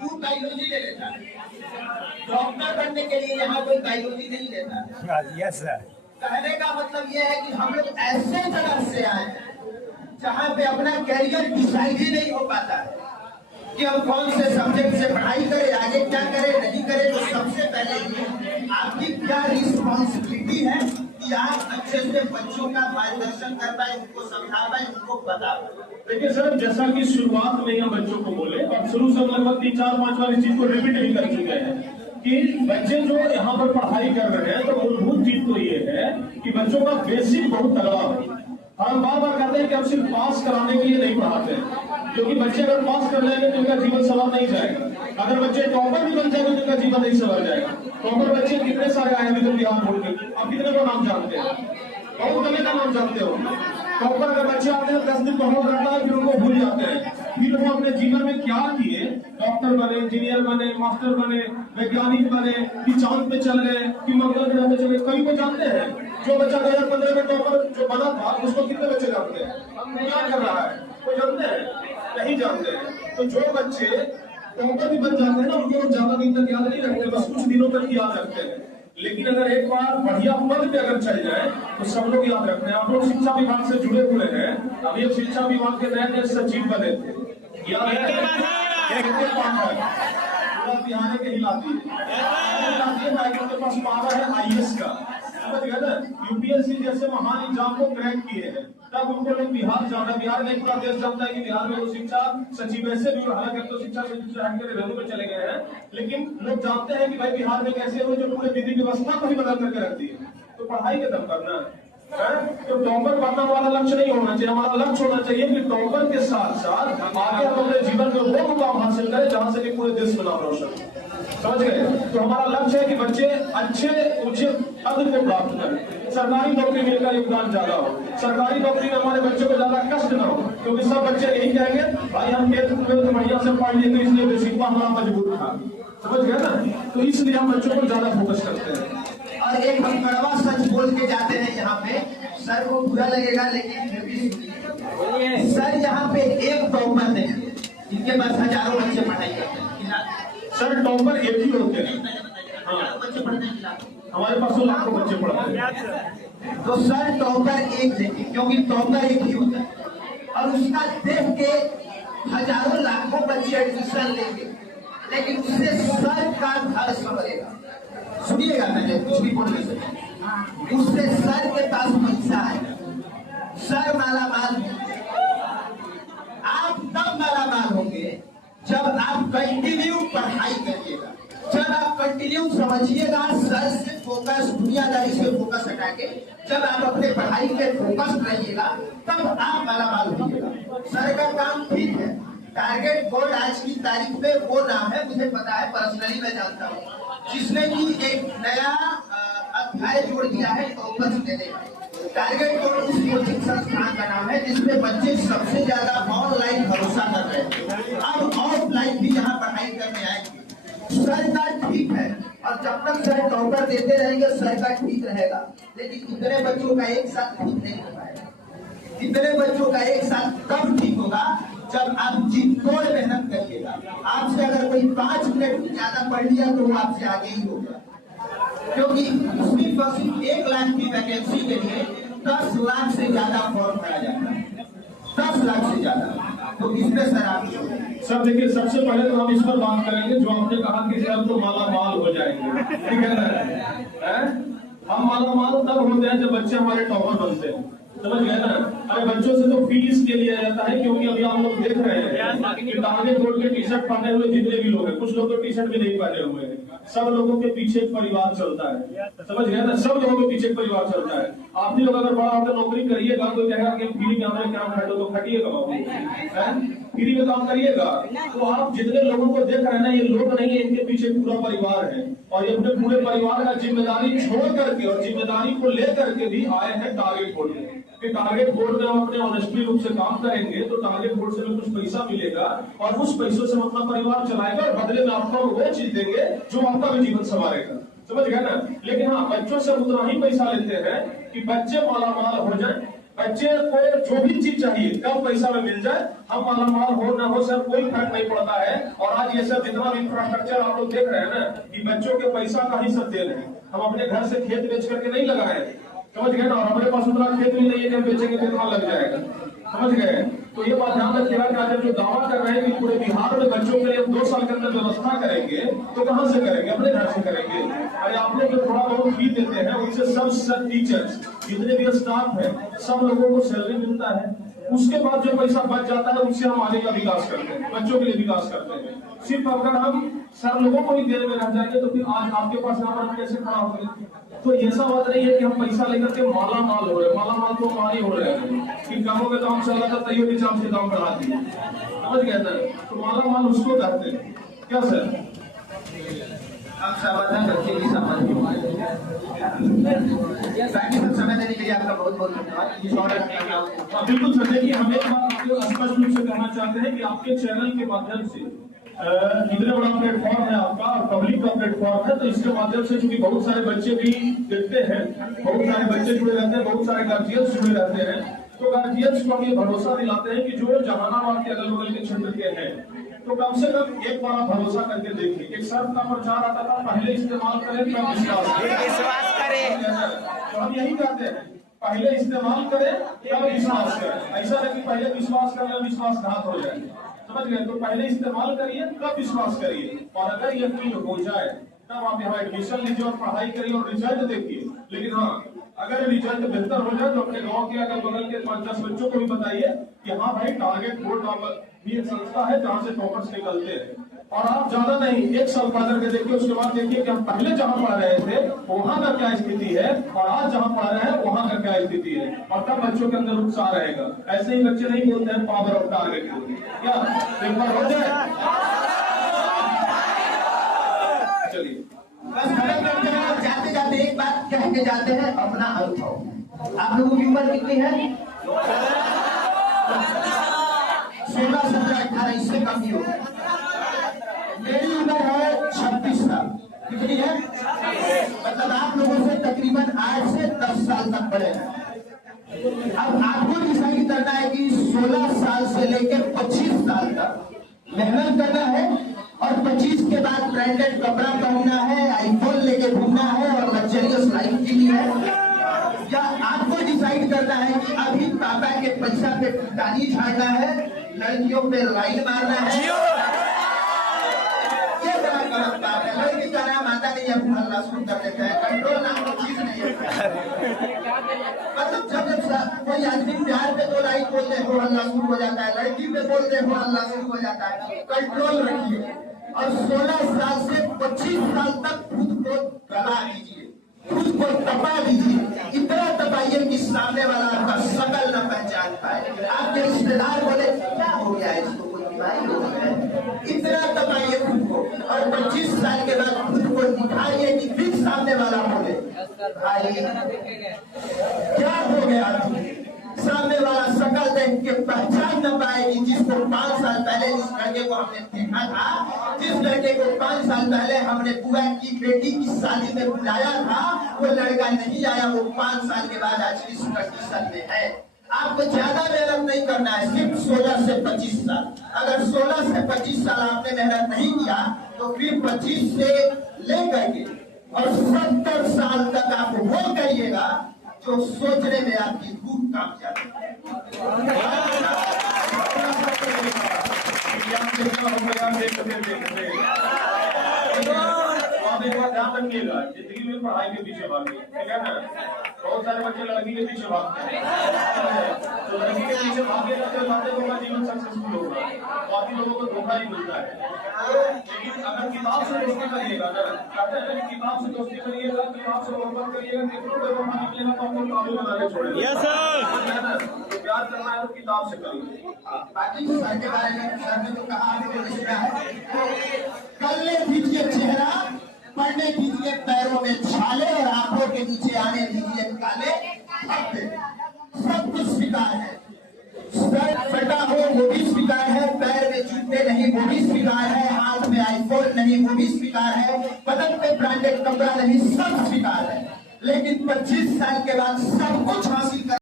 तू बायोलॉजी ले लेता, डॉक्टर बनने के लिए यहाँ कोई बायोलॉजी नहीं लेता। Yes sir. कहने का मतलब यह है कि हम लोग ऐसे जगह से आए हैं जहाँ पे अपना कैरियर डिसाइड ही नहीं हो पाता है कि हम कौन से सब्जेक्ट से पढ़ाई करें, आगे क्या करें नहीं करें। तो सबसे पहले आपकी क्या रिस्पॉन्सिबिलिटी है कि आप अच्छे से बच्चों का मार्गदर्शन कर पाए, उनको समझा पाए, उनको बता पाए। देखिए सर, जैसा कि शुरुआत में हम बच्चों को बोले और शुरू से लगभग 3-4-5 बार इस चीज को रिपीट भी कर चुके हैं कि बच्चे जो यहाँ पर पढ़ाई कर रहे हैं, तो मूलभूत चीज तो ये है कि बच्चों का बेसिक बहुत तगड़ा हो। हम बार बार कहते हैं कि हम सिर्फ पास कराने के लिए नहीं पढ़ाते हैं, क्योंकि बच्चे अगर पास कर लेंगे तो उनका जीवन सवार नहीं जाएगा। अगर बच्चे टॉपर भी बन जाएंगे तो उनका जीवन नहीं सवार जाएगा। टॉपर बच्चे कितने सारे आए अभी तो बिहार बोर्ड के, आप कितने को नाम जानते हैं? बहुत कमी का नाम जानते हो। टॉपर अगर बच्चे आते हैं 10 दिन पढ़ाई करता है, फिर उनको भूल जाते हैं। फिर वो अपने जीवन में क्या किए, डॉक्टर बने, इंजीनियर बने, मास्टर बने, वैज्ञानिक बने, कि चांद पे चल गए, कि मंगल ग्रह पे चले, कभी को जानते हैं? जो बच्चा 2015 में टॉपर जो बना था उसको कितने बच्चे जानते हैं? क्या कर रहा है कोई जानते हैं? नहीं जानते हैं। तो जो बच्चे टॉपर भी बन जाते हैं ना, उनको ज्यादा दिन तक याद नहीं रखते, बस कुछ दिनों तक याद रखते हैं। लेकिन अगर एक बार बढ़िया पद पे अगर चल जाए तो सब लोग याद रखते हैं। आप लोग शिक्षा विभाग से जुड़े हुए हैं, अभी अब शिक्षा विभाग के नए सचिव बने थे, याद है? पूरा बिहार के हिलाती है, उनके पास पावर है IAS का, समझ गए ना? UPSC जैसे महान एग्जाम को क्रैक किए हैं, तब उनको लोग बिहार जाना, बिहार में पूरा देश जानता है कि बिहार में वो शिक्षा सचिव ऐसे भी, हालांकि तो शिक्षा सचिव से हटकर रेलवे में चले गए हैं, लेकिन लोग जानते हैं कि भाई बिहार में कैसे हो, जो पूरे विधि व्यवस्था को ही बदल करके रख दी है। तो पढ़ाई के दम करना है। तो टॉपर बनना हमारा लक्ष्य नहीं होना चाहिए। हमारा लक्ष्य होना चाहिए कि टॉपर के साथ साथ आगे हम अपने जीवन में वो मुकाम हासिल करें जहां से कि पूरे देश में नाम रोशन, समझ गए? तो हमारा लक्ष्य है कि बच्चे अच्छे ऊंचे पद को प्राप्त करें, सरकारी नौकरी में इनका योगदान ज्यादा हो, सरकारी नौकरी में हमारे बच्चों को ज्यादा कष्ट न हो, क्योंकि सब बच्चे यही कहेंगे भाई हम 10th बढ़िया से पढ़ लिए तो इसलिए बेसिक हमारा मजबूत था, समझ गए ना? तो इसलिए हम बच्चों को ज्यादा फोकस करते हैं। और एक हम कड़वा सच बोल के जाते हैं यहाँ पे, सर को बुरा लगेगा लेकिन फिर भी सुनिए। सर यहाँ पे एक टॉपर नहीं, इनके पास हजारों बच्चे पढ़ाई करते हैं। सर टॉपर एक ही होते हैं, बच्चे पढ़ते हैं, हमारे पास तो लाखों बच्चे पढ़ते हैं। तो सर टॉपर एक देखिए, क्योंकि टॉपर एक ही होता है और उसका देख के हजारों लाखों बच्चे एडमिशन लेंगे, लेकिन उससे सर का घर संभलेगा। सुनिएगा, मैंने कुछ भी बोलने से, उससे सर के पास पैसा है, सर मालामाल है। आप तब मालामाल होंगे जब आप कंटिन्यू पढ़ाई करिएगा, जब आप कंटिन्यू समझिएगा, सर से फोकस, दुनियादारी से फोकस हटा के जब आप अपने पढ़ाई पे फोकस रहिएगा, तब आप मालामाल होइएगा। सर का काम ठीक है, टारगेट बोर्ड आज की तारीख में वो नाम है, मुझे पता है, पर्सनली मैं जानता हूँ, जिसने की एक नया अध्याय जोड़ दिया है टॉपर्स देने में। टारगेट बोर्ड उस कोचिंग संस्थान का नाम है जिसमें बच्चे सबसे ज्यादा ऑनलाइन भरोसा कर रहे हैं, अब ऑफलाइन भी यहाँ पढ़ाई करने आएंगे। सर का ठीक है, और जब तक सर टॉपर देते रहेंगे सर का ठीक रहेगा, लेकिन इतने बच्चों का एक साथ ठीक नहीं हो पाएगा। इतने बच्चों का एक साथ तब ठीक होगा जब आप जी तोड़ मेहनत करिएगा। आपसे अगर कोई 5 मिनट ज्यादा पढ़ लिया तो वो आपसे आगे ही होगा, क्योंकि सिर्फ और सिर्फ 1 लाख की वैकेंसी के लिए 10 लाख से ज्यादा फॉर्म भरा जाता है, 10 लाख से ज्यादा। तो इसमें सर आप सर देखिए, सबसे पहले तो हम इस पर बात करेंगे जो आपने कहा कि सर तो मालामाल हो जाएंगे, ठीक है ना? हम मालामाल तब होते हैं जब बच्चे हमारे टॉपर बनते हैं, समझ गए ना? अरे बच्चों से तो फीस के लिए जाता है, क्योंकि अभी हम लोग देख रहे हैं कि टारगेट बोर्ड के टी-शर्ट पहने हुए जितने भी लोग हैं, कुछ लोग तो टी-शर्ट भी नहीं पहने हुए हैं, सब लोगों के पीछे परिवार चलता है, समझ गए ना? सब लोगों के पीछे परिवार चलता है। आप भी लोग अगर बड़ा होकर नौकरी करिएगा तो कहेगा कि फ्री में हमें क्या खटो, तो खटिएगा बाबू, फ्री में काम करिएगा। तो आप जितने लोगों को देख रहे हैं ना, ये लोग नहीं है, इनके पीछे पूरा परिवार है, और ये अपने पूरे परिवार का जिम्मेदारी छोड़ करके और जिम्मेदारी को लेकर के भी आए हैं टारगेट बोर्ड में। कि टारगेट बोर्ड में हम अपने ऑनेस्टली रूप से काम करेंगे तो टारगेट बोर्ड से भी कुछ पैसा मिलेगा, और उस पैसों से हम अपना परिवार चलाएगा, और बदले में आपको वो चीज देंगे जो आपका भी जीवन संवारेगा, समझ गए ना? लेकिन हाँ, बच्चों से उतना ही पैसा लेते हैं कि बच्चे मालामाल हो जाए, बच्चे को जो भी चीज चाहिए कम पैसा में मिल जाए। हम मालामाल हो ना हो सर कोई फर्क नहीं पड़ता है। और आज बाद ये सब जितना भी इंफ्रास्ट्रक्चर आप लोग देख रहे हैं ना, कि बच्चों के पैसा का ही सब दे रहे हैं। हम अपने घर से खेत बेच करके नहीं लगाए, समझ गए ना, और हमारे पास उतना खेत भी नहीं है कि बेचेंगे तो इतना लग जाएगा, समझ गए। तो ये बात ध्यान रखिएगा कि आज जो दावा कर रहे हैं कि पूरे बिहार में बच्चों के लिए 2 साल के अंदर व्यवस्था करेंगे, तो कहां से करेंगे? अपने घर से करेंगे। अरे आप लोग जो थोड़ा बहुत फी देते हैं उनसे सब टीचर्स जितने भी स्टाफ है सब लोगों को सैलरी मिलता है। उसके बाद जो पैसा बच जाता है उससे हम आगे का विकास करते हैं, बच्चों के लिए विकास करते हैं। सिर्फ अगर हम सर लोगों को ही देने में रह जाएंगे तो फिर आज आपके पास यहाँ पर कैसे खड़ा होंगे? तो ऐसा बात नहीं है कि हम पैसा लेकर के माला माल हो रहे, माला माल तो माली हो रहे हैं कि कामों में काम चल रहा था तैयो भी चाम से दाम बढ़ा दिए, समझ गए ना। तो माला माल उसको कहते हैं क्या सर? आप समाधान रखेंगे, समाधान समय देने के लिए आपका बहुत बहुत धन्यवाद। बिल्कुल सर, देखिए हम एक बात आपको स्पष्ट रूप से कहना चाहते हैं कि आपके चैनल के माध्यम से इतना बड़ा प्लेटफॉर्म है आपका और पब्लिक का प्लेटफॉर्म है, तो इसके माध्यम से चूंकि बहुत सारे बच्चे भी देखते हैं, बहुत सारे बच्चे जुड़े रहते हैं, बहुत सारे गार्जियंस जुड़े रहते हैं, तो गार्जियंस को हम ये भरोसा दिलाते हैं कि जो जहानाबाद के अगल बगल के क्षेत्र के हैं तो कम से कम एक बार भरोसा करके देखिए। एक शर्त का प्रचार आता था, पहले इस्तेमाल करें तब विश्वास करें। तो हम यही कहते हैं, पहले इस्तेमाल करें तब विश्वास करें। ऐसा नहीं कि पहले विश्वास कर ले विश्वासघात हो जाए, समझ गए। तो पहले इस्तेमाल करिए तब विश्वास करिए, और अगर यकीन हो जाए तब आप यहाँ एडमिशन लीजिए और पढ़ाई करिए और रिजल्ट देखिए। लेकिन हाँ, अगर रिजल्ट बेहतर हो जाए तो अपने गांव के अगल बगल के 5-10 बच्चों को भी बताइए कि हाँ भाई, टारगेट बोर्ड भी एक संस्था है जहाँ से टॉपर्स निकलते हैं। और आप ज्यादा नहीं, 1 साल पढ़ करके देखिए, उसके बाद देखिए कि हम पहले जहाँ पढ़ रहे थे वहाँ का क्या स्थिति है और आज जहाँ पढ़ रहे हैं वहाँ का क्या स्थिति है, और तब बच्चों के अंदर उत्साह रहेगा। ऐसे ही बच्चे नहीं बोलते हैं पावर ऑफ टारगेट, क्या एक बार हो जाए? चलिए बस जाते जाते एक बात कह के जाते हैं, अपना अनुभव। आप लोगों की उम्र कितनी है? 16, 17, 18, इससे कम ही होगी। मेरी उम्र है 26 साल। कितनी है? मतलब आप लोगों से तकरीबन 8 से 10 साल तक बड़े हैं। अब आपको डिसाइड करना है कि 16 साल से लेकर 25 साल तक मेहनत करना है और 25 के बाद ब्रांडेड कपड़ा पहनना है, आईफोन लेके घूमना है और लग्जरियस लाइफ जीनी है, या आपको डिसाइड करना है कि अभी पापा के पैसा पे दानी झाड़ना है, लड़कियों पे लाइन मारना है। ये बड़ा गलत बात है। लड़की का नाम आता नहीं है, हल्ला शुरू कर देते हैं। कंट्रोल नाम की चीज नहीं है। मतलब जब कोई आदमी प्यार पे 2 लाइन बोलते हो हल्ला शुरू हो जाता है, लड़की पे बोलते हो हल्ला शुरू हो जाता है। कंट्रोल रखिए और 16 साल से 25 साल तक खुद को गला लीजिए, खुद को तपा लीजिए। इतना तपाइए कि सामने वाला आपका शकल न पहचान पाए। आपके रिश्तेदार बोले क्या हो गया इसको, कोई बीमारी हो गई है। इतना तपाइए खुद को, और 25 साल के बाद खुद को दिखाइए कि फिर सामने वाला बोले भाई क्या हो गया। सामने वाला शकल देख के पहचान न पाएगी। जिसको 5 साल पहले जिस लड़के को हमने देखा था, जिस लड़के को 5 साल पहले हमने बुआ की बेटी की शादी में बुलाया था, वो लड़का नहीं आया। वो 5 साल के बाद आज इस कंडीशन में है। आपको ज्यादा मेहनत नहीं करना है, सिर्फ 16 से 25 साल। अगर 16 से 25 साल आपने मेहनत नहीं किया तो फिर 25 से लेकर के और 70 साल तक आप वो करिएगा जो सोचने में आपकी खूब कामयाब ध्यान रखिएगा, जिंदगी में पढ़ाई के पीछे भागिए, ठीक है ना। बहुत सारे बच्चे लड़की के पीछे भागते हैं, तो लड़की के पीछे भागने लगते तो जीवन सक्सेसफुल होगा, बाकी लोगों को धोखा ही मिलता है। लेकिन अगर किताब से दोस्ती करिएगा ना, कहते हैं कि किताब से दोस्ती करिएगा, किताब से मोहब्बत करिएगा, कितनों बेवफा निकलेगा तो आपको काबू बनाने छोड़ेगा। तो प्यार करना है तो किताब से करिए। बाकी सर के बारे में सर ने तो कहा है, कल्ले दीजिए चेहरा, पढ़ने दीजिए पैरों में छाले और आंखों के नीचे आने दीजिए काले धब्बे। सब कुछ स्वीकार है, सर फटा हो वो भी स्वीकार है, पैर में जूते नहीं वो भी स्वीकार है, हाथ में आईफोन नहीं वो भी स्वीकार है, बदन पे ब्रांडेड कपड़ा नहीं सब स्वीकार है। लेकिन 25 साल के बाद सब कुछ हासिल कर